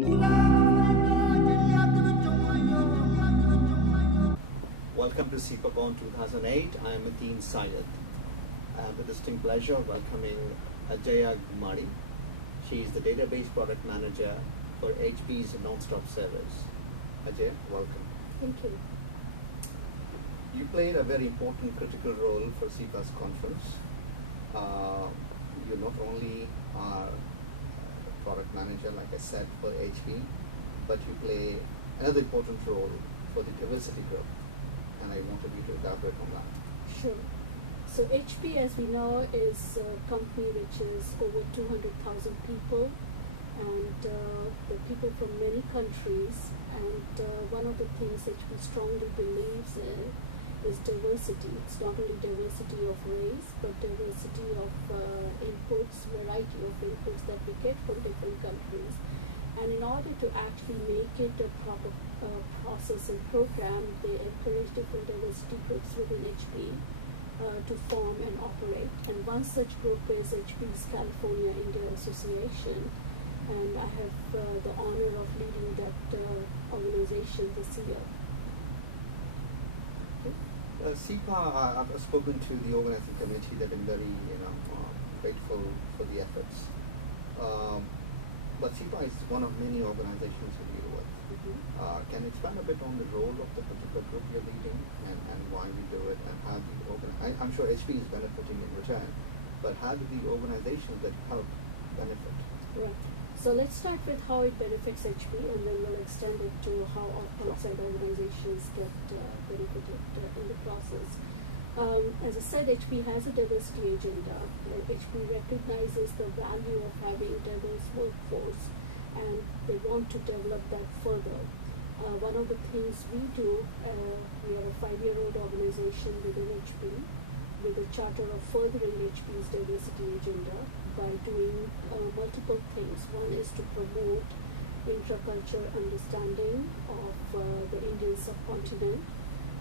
Welcome to SIPAcon 2008. I am Ateen Syed. I have the distinct pleasure of welcoming Ajaya Gummadi. She is the database product manager for HP's non-stop service. Ajaya, welcome. Thank you. You played a very important critical role for SIPA's conference. You not only are a product manager, like I said, for HP, but you play another important role for the diversity group. And I wanted you to elaborate on that. Sure. So HP, as we know, is a company which is over 200,000 people, and the people from many countries. And one of the things HP strongly believes in is diversity. It's not only diversity of race, but diversity of inputs, variety of inputs that we get from different countries. And in order to actually make it a proper process and program, they encourage different diversity groups within HP to form and operate. And one such group is HP's California India Association, and I have the honor of leading that organization this year. SIPA, I've spoken to the organizing committee. They've been very, grateful for the efforts. But SIPA is one of many organizations you deal with. Can you expand a bit on the role of the particular group you're leading and why we do it, and how I'm sure HP is benefiting in return, but how do the organizations that help benefit? Right. So let's start with how it benefits HP, and then we'll extend it to how outside organizations get benefited in the process. As I said, HP has a diversity agenda. HP recognizes the value of having a diverse workforce, and they want to develop that further. One of the things we do, we are a 5-year-old organization within HP with a charter of furthering HP's diversity agenda by doing multiple things. One is to promote intracultural understanding of the Indian subcontinent,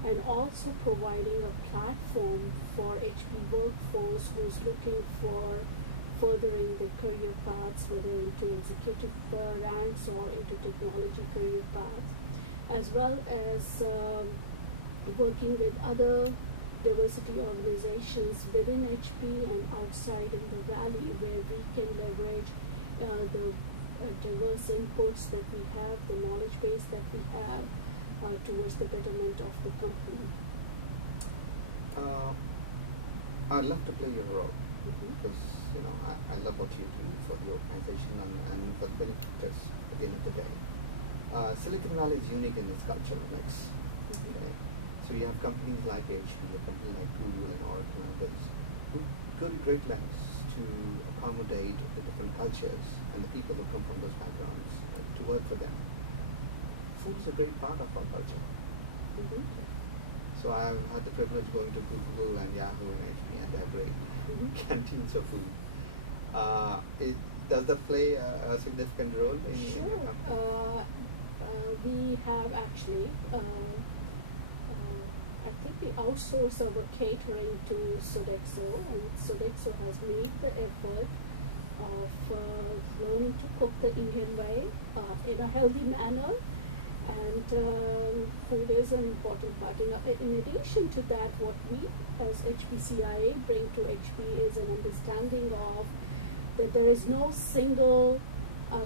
and also providing a platform for HP workforce who is looking for furthering the career paths, whether into executive ranks or into technology career paths, as well as working with other diversity organizations within HP and outside in the valley, where we can leverage the diverse inputs that we have, the knowledge base that we have, towards the betterment of the company. I'd love to play your role because I love what you do for the organization and for the benefiters at the end of the day. Silicon Valley is unique in its cultural mix. Okay? So you have companies like HP, a company like Google and Oracle and others, who go to great lengths to accommodate the different cultures and the people who come from those backgrounds to work for them. Food is a great part of our culture. So I've had the privilege going to Google and Yahoo and HP, and they're great canteens of food. Does that play a significant role in your company? We have actually, I think we outsource our catering to Sodexo, and Sodexo has made the effort of learning to cook the Indian way in a healthy manner. And food is an important part. In addition to that, what we as HPCIA bring to HP is an understanding of that there is no single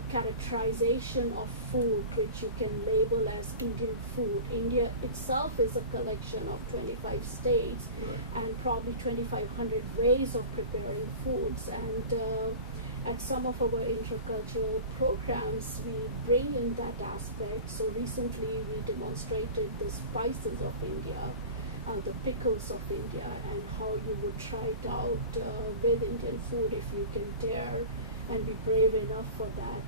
characterization of food which you can label as Indian food. India itself is a collection of 25 states and probably 2,500 ways of preparing foods. And at some of our intercultural programs, we bring in that aspect. So recently we demonstrated the spices of India, the pickles of India, and how you would try it out with Indian food if you can dare and be brave enough for that.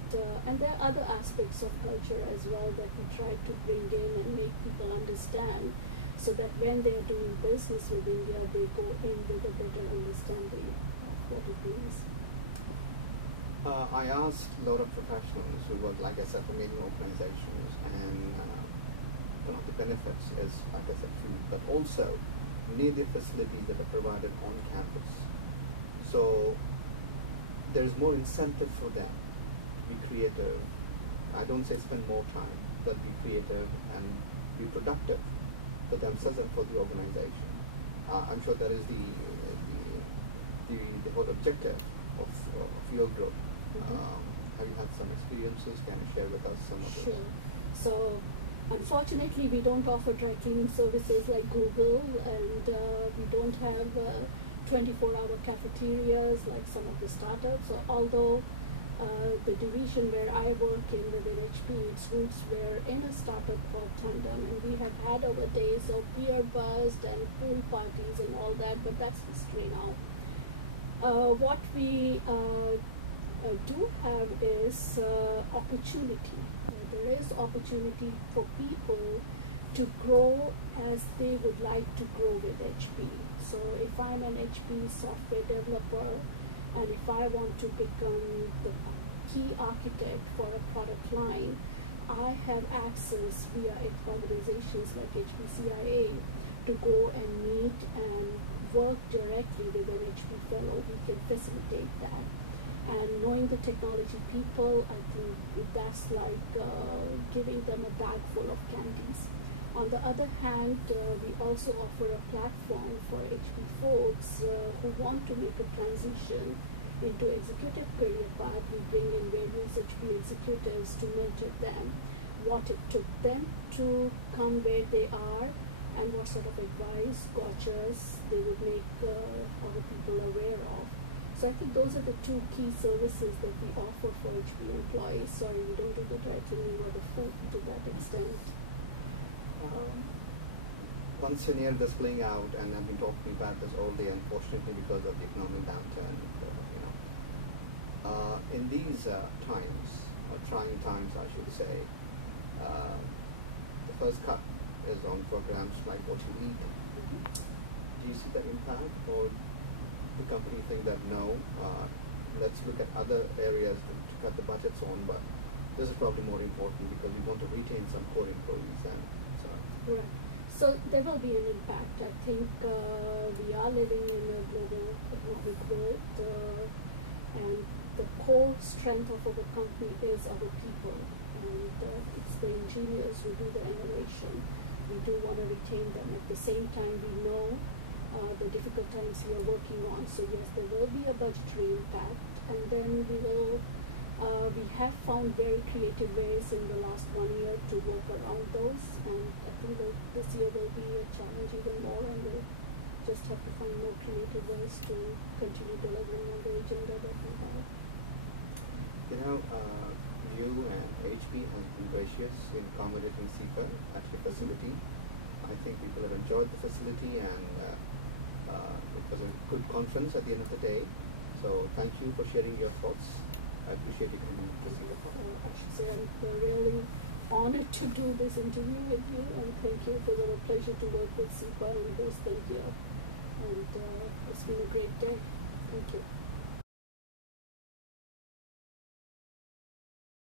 And there are other aspects of culture as well that we try to bring in and make people understand, so that when they are doing business with India, they go in with a better understanding of what it means. I asked a lot of professionals who work, like I said, for many organizations, and one of the benefits is, like I said, food, but also native facilities that are provided on campus. So there's more incentive for them to be creative, I don't say spend more time, but be creative and be productive for themselves and for the organization. I'm sure that is the whole objective of your group. Have you had some experiences? Can you share with us some of it? Sure. So, unfortunately, we don't offer dry cleaning services like Google, and we don't have 24-hour cafeterias like some of the startups. So, although the division where I work in within HP, its roots were in a startup called Tandem, and we have had our days of beer buzz and pool parties and all that, but that's history now. What we do have is opportunity. There is opportunity for people to grow as they would like to grow with HP. So if I'm an HP software developer and if I want to become the key architect for a product line, I have access via organizations like HPCIA to go and meet and work directly with an HP fellow who can facilitate that. And knowing the technology people, I think that's like giving them a bag full of candies. On the other hand, we also offer a platform for HP folks who want to make a transition into executive career path. We bring in various HP executives to mentor them, what it took them to come where they are, and what sort of advice, gotchas they would make other people aware of. So I think those are the two key services that we offer for HP employees. Sorry, we don't do the dry cleaning or the food to that extent. One scenario that's playing out, and I've been talking about this all day, unfortunately, because of the economic downturn. In these times, or trying times, I should say, the first cut is on programs like what you eat. Do you see that impact, or the company think that no, let's look at other areas to cut the budgets on, but this is probably more important because we want to retain some core employees. And so. Right. So there will be an impact. I think we are living in a global economic world, and the core strength of our company is our people, and it's the engineers who do the innovation. We do want to retain them. At the same time, we know the difficult times we are working on. So yes, there will be a budgetary impact, and then we have found very creative ways in the last 1 year to work around those, and I think that this year will be a challenge even more, and we'll just have to find more creative ways to continue delivering on the agenda that we have. You and HP have been gracious in accommodating SIPA at your facility. I think people have enjoyed the facility, and it was a good conference at the end of the day. So thank you for sharing your thoughts. I appreciate you coming to SIPA. I should say I'm really honored to do this interview with you, and thank you. It was a pleasure to work with SIPA and host them here. And it's been a great day. Thank you.